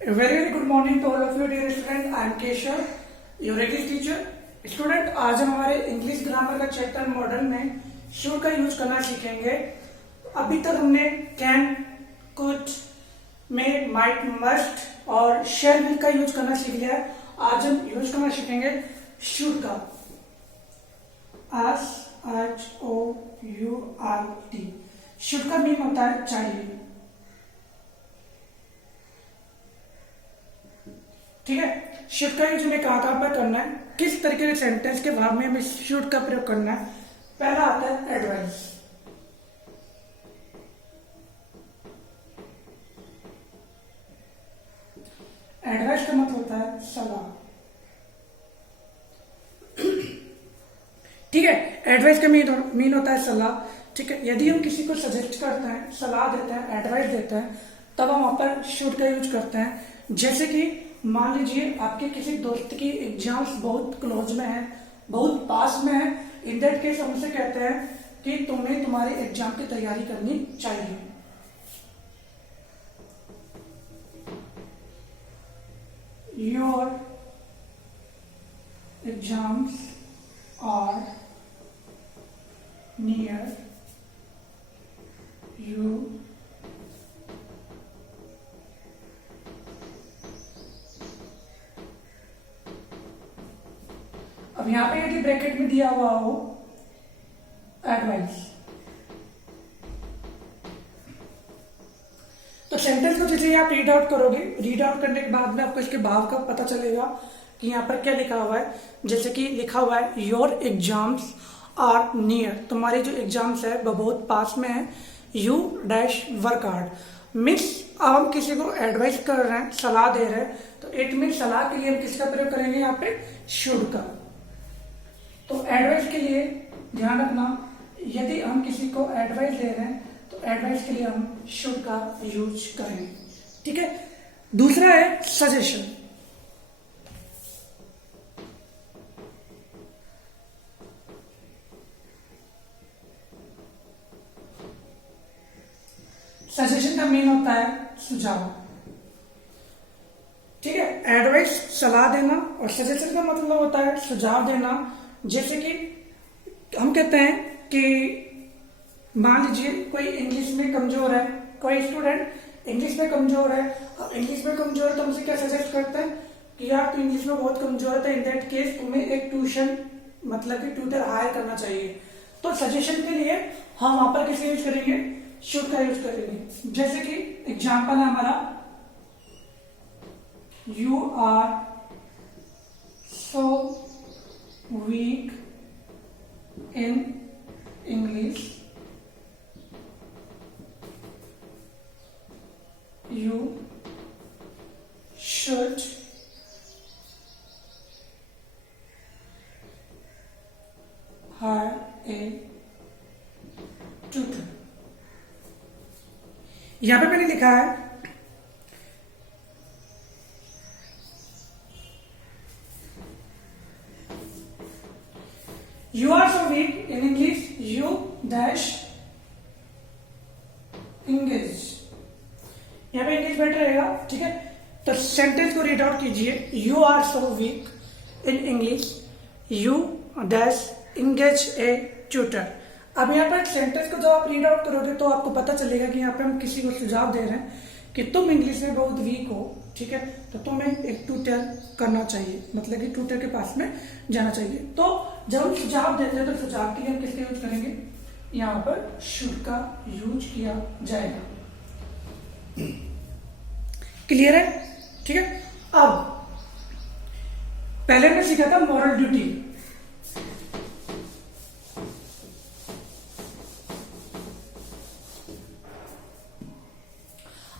A very good morning to all of you dear student. I am Keshav, your English teacher. Student आज हम हमारे English grammar का chapter model में should का use करना सीखेंगे। अभी तक हमने can, could, may, might, must और शैल विल का यूज करना सीख लिया। आज हम यूज करना सीखेंगे शुड का। SHOURT। शुड का मीन होता है चाहिए। ठीक है, शुड का यूज हमें कहां पर करना है, किस तरीके के सेंटेंस के भाग में हमें शुड का प्रयोग करना है। पहला आता है एडवाइस। एडवाइस का मतलब होता है सलाह। ठीक है, एडवाइस का मीन होता है सलाह। ठीक है, यदि हम किसी को सजेस्ट करते हैं, सलाह देते हैं, एडवाइस देते हैं, तब हम वहां पर शुड का यूज करते हैं। जैसे कि मान लीजिए आपके किसी दोस्त की एग्जाम्स बहुत क्लोज में है, बहुत पास में है। इन दैट केस हम उसे कहते हैं कि तुम्हें तुम्हारे एग्जाम की तैयारी करनी चाहिए। Your exams are near, you अब यहां पे यदि ब्रैकेट में दिया हुआ हो एडवाइस, तो सेंटेंस को जैसे आप रीड आउट करोगे, रीड आउट करने के बाद में आपको इसके भाव का पता चलेगा कि यहाँ पर क्या लिखा हुआ है। जैसे कि लिखा हुआ है योर एग्जाम्स आर नियर, तुम्हारे जो एग्जाम्स है वह बहुत पास में है। You dash work hard means अब हम किसी को एडवाइस कर रहे हैं, सलाह दे रहे हैं, तो इट मीन्स सलाह के लिए हम किसका प्रयोग करेंगे यहाँ पे शुड का। तो एडवाइस के लिए ध्यान रखना, यदि हम किसी को एडवाइस दे रहे हैं तो एडवाइस के लिए हम शुड का यूज करेंगे। ठीक है, दूसरा है सजेशन। सजेशन का मीन होता है सुझाव। ठीक है, एडवाइस सलाह देना और सजेशन का मतलब होता है सुझाव देना। जैसे कि हम कहते हैं कि मान लीजिए कोई इंग्लिश में कमजोर है, कोई स्टूडेंट इंग्लिश में कमजोर है। अब इंग्लिश में कमजोर है तो हमसे क्या सजेस्ट करते हैं कि यार तू इंग्लिश में बहुत कमजोर है, तो इन दैट केस तुम्हें एक ट्यूशन मतलब कि ट्यूटर हायर करना चाहिए। तो सजेशन के लिए हम वहां पर किसका यूज करेंगे, शुड का यूज करेंगे। जैसे कि एग्जाम्पल है हमारा, you are so weak in English, you should hire a tutor। यहां पे मैंने लिखा है You are so weak in English, you dash engage। यहाँ पे इंग्लिश बेटर रहेगा। ठीक है, तो सेंटेंस को रीड आउट कीजिए। You are so weak in English, you dash engage a tutor. अब यहाँ पर सेंटेंस को जब आप रीड आउट करोगे तो आपको पता चलेगा कि यहाँ पे हम किसी को सुझाव दे रहे हैं कि तुम इंग्लिश में बहुत वीक हो। ठीक है, तो तुम्हें एक ट्यूटर करना चाहिए, मतलब कि ट्यूटर के पास में जाना चाहिए। तो जब हम सुझाव देते हैं तो सुझाव के लिए हम किसका यूज करेंगे, यहां पर शुड का यूज किया जाएगा। क्लियर है? ठीक है, अब पहले हमने सीखा था मॉरल ड्यूटी।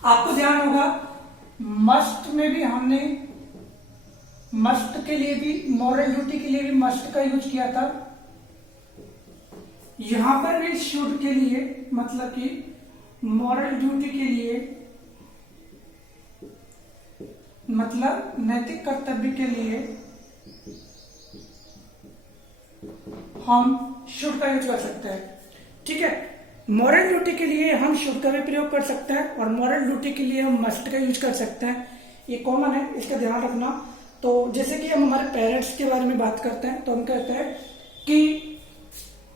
आपको ध्यान होगा मस्ट में भी हमने मस्ट के लिए भी, मॉरल ड्यूटी के लिए भी मस्ट का यूज किया था। यहां पर भी शुड के लिए, मतलब कि मॉरल ड्यूटी के लिए, मतलब नैतिक कर्तव्य के लिए हम शुड का यूज कर सकते हैं। ठीक है, मॉरल ड्यूटी के लिए हम शुड का भी प्रयोग कर सकते हैं और मॉरल ड्यूटी के लिए हम मस्ट का यूज कर सकते हैं। ये कॉमन है, इसका ध्यान रखना। तो जैसे कि हम हमारे पेरेंट्स के बारे में बात करते हैं तो हम कहते हैं कि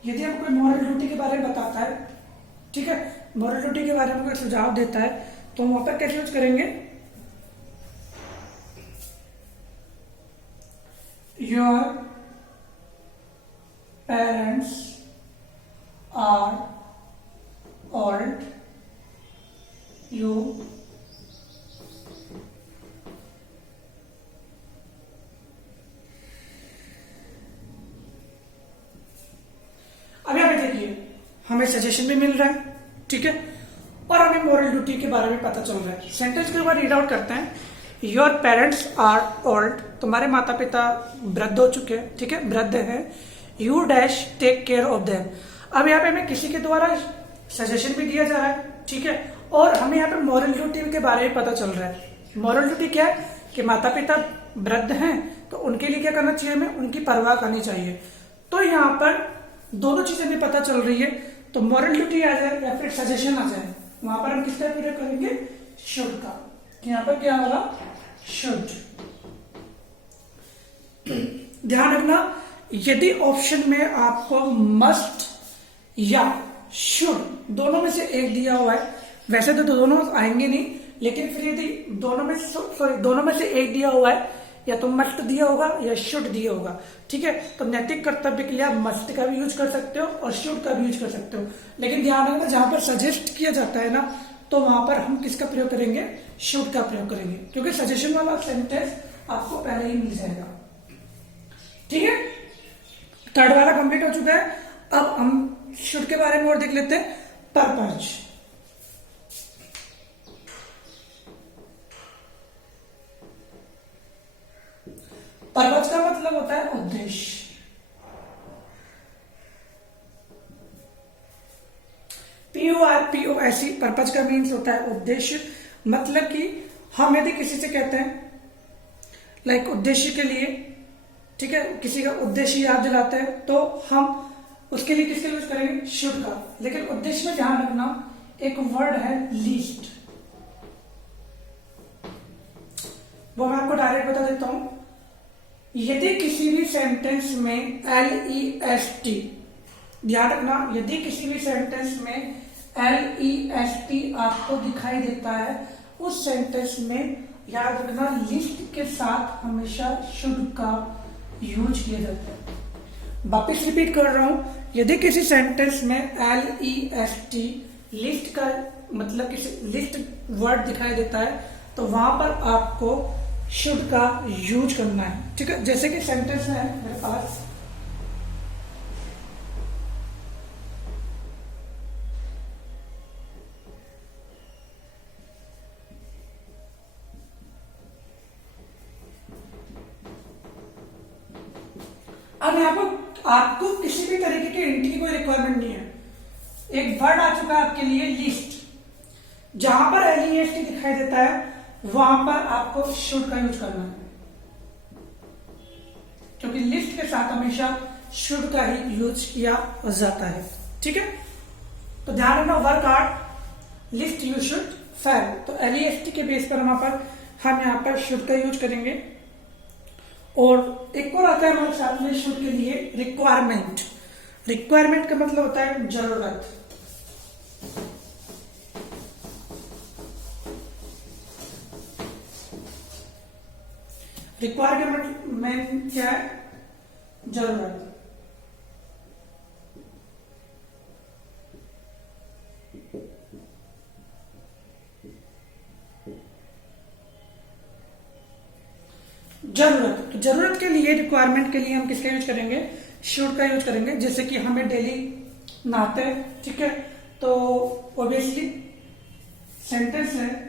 यदि हम कोई मॉरल ड्यूटी के बारे में बताता है, ठीक है, मॉरल ड्यूटी के बारे में कोई सुझाव देता है तो हम वहां पर कैसे यूज करेंगे, your parents are old, you अब यहां पे देखिए हमें सजेशन भी मिल रहा है, ठीक है, और हमें मॉरल ड्यूटी के बारे में पता चल रहा है। सेंटेंस के ऊपर रीड आउट करते हैं, योर पेरेंट्स आर ओल्ड, तुम्हारे माता पिता वृद्ध हो चुके हैं, ठीक है, वृद्ध है, you dash take care of them. अब यहाँ पे हमें किसी के द्वारा सजेशन भी दिया जा रहा है, ठीक है, और हमें यहाँ पे मॉरल ड्यूटी के बारे में पता चल रहा है। मॉरल ड्यूटी क्या है कि माता पिता वृद्ध हैं तो उनके लिए क्या करना चाहिए, हमें उनकी परवाह करनी चाहिए। तो यहाँ पर दोनों चीजें भी पता चल रही है, तो मॉरल ड्यूटी आ जाए या फिर सजेशन आ जाए, वहां पर हम किसका प्रयोग करेंगे, शुड का। यहाँ पर क्या होगा, शुड। ध्यान रखना यदि ऑप्शन में आपको मस्ट या शुड दोनों में से एक दिया हुआ है, वैसे तो दोनों आएंगे नहीं, लेकिन फिर यदि दोनों में से एक दिया हुआ है, या तो मस्ट दिया होगा या शुड दिया होगा, ठीक है, तो नैतिक कर्तव्य के लिए आप मस्ट का भी यूज कर सकते हो और शुड का भी यूज कर सकते हो। लेकिन ध्यान रखना जहां पर सजेस्ट किया जाता है ना, तो वहां पर हम किसका प्रयोग करेंगे, शुड का प्रयोग करेंगे, क्योंकि सजेशन वाला सेंटेंस आपको पहले ही मिल जाएगा, ठीक है। थर्ड वाला कंप्लीट हो चुका है। अब हम शुड के बारे में और देख लेते हैं, पर्पज। पर्पज का मतलब होता है उद्देश्य। PORPOSE पर्पज का मीन्स होता है उद्देश्य। मतलब कि हम यदि किसी से कहते हैं लाइक उद्देश्य के लिए, ठीक है, किसी का उद्देश्य याद दिलाते हैं तो हम उसके लिए किसका यूज करेंगे, शुड का। लेकिन उद्देश्य में ध्यान रखना एक वर्ड है लीस्ट, वो मैं आपको डायरेक्ट बता देता हूं। यदि किसी भी सेंटेंस में LEST, ध्यान रखना यदि किसी भी सेंटेंस में LEST आपको दिखाई देता है, उस सेंटेंस में याद रखना लिस्ट के साथ हमेशा शुड का यूज किया जाता है। वापिस रिपीट कर रहा हूं, यदि किसी सेंटेंस में LEST लिस्ट का मतलब किसी लिस्ट वर्ड दिखाई देता है तो वहां पर आपको शुड का यूज करना है, ठीक है। जैसे कि सेंटेंस है मेरे पास, अब यहाँ पर आपको किसी भी तरीके के एंट्री की कोई रिक्वायरमेंट नहीं है। एक वर्ड आ चुका है आपके लिए लिस्ट, जहां पर LEST दिखाई देता है वहां पर आपको शुड का यूज करना है, क्योंकि लिस्ट के साथ हमेशा शुड का ही यूज किया जाता है, ठीक है। तो ध्यान रखना work hard, list you should fail, तो LEST के बेस पर हम यहाँ पर शुड का यूज करेंगे। और एक और आता है हमारे साथ में शुड के लिए रिक्वायरमेंट। रिक्वायरमेंट का मतलब होता है जरूरत। रिक्वायरमेंट क्या है, जरूरत। जरूरत, तो जरूरत के लिए रिक्वायरमेंट के लिए हम किसका यूज करेंगे, शुड का यूज करेंगे। जैसे कि हमें डेली नहाते हैं, ठीक है, तो ऑब्वियसली सेंटेंस है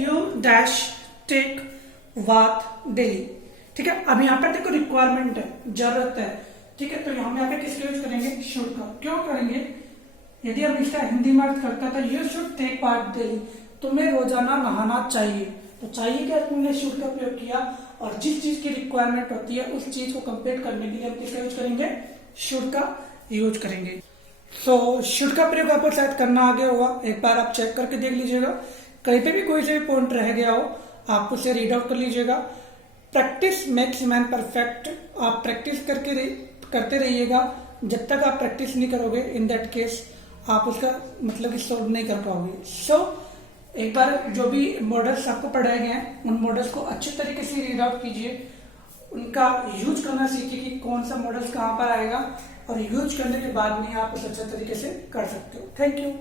you dash take bath daily, ठीक है। अब यहाँ पे देखो रिक्वायरमेंट है, जरूरत है, ठीक है, तो हम यहाँ पे किसका यूज करेंगे, शुड का। क्यों करेंगे, यदि हम इसका हिंदी में अर्थ करता था you should take bath daily, तुम्हें रोजाना नहाना चाहिए, तो चाहिए क्या, तुमने शुड का प्रयोग किया और जिस चीज की रिक्वायरमेंट होती है उस चीज को कंप्लीट करने के लिए हम किसका यूज करेंगे, शुड का यूज करेंगे। तो शुड का प्रयोग आपको शायद करना आ गया होगा, एक बार आप चेक करके देख लीजिएगा, कहीं पे भी कोई से भी पॉइंट रह गया हो आप उसे रीड आउट कर लीजिएगा। प्रैक्टिस मेक्स मैन परफेक्ट, आप प्रैक्टिस करते रहिएगा, जब तक आप प्रैक्टिस नहीं करोगे इन दैट केस आप उसका मतलब सोल्व नहीं कर पाओगे। सो एक बार जो भी मॉडल्स आपको पढ़ाए गए हैं उन मॉडल्स को अच्छे तरीके से रीड आउट कीजिए, उनका यूज करना सीखिए कि कौन सा मॉडल्स कहाँ पर आएगा, और यूज करने के बाद में आप उसे अच्छे तरीके से कर सकते हो। Thank you.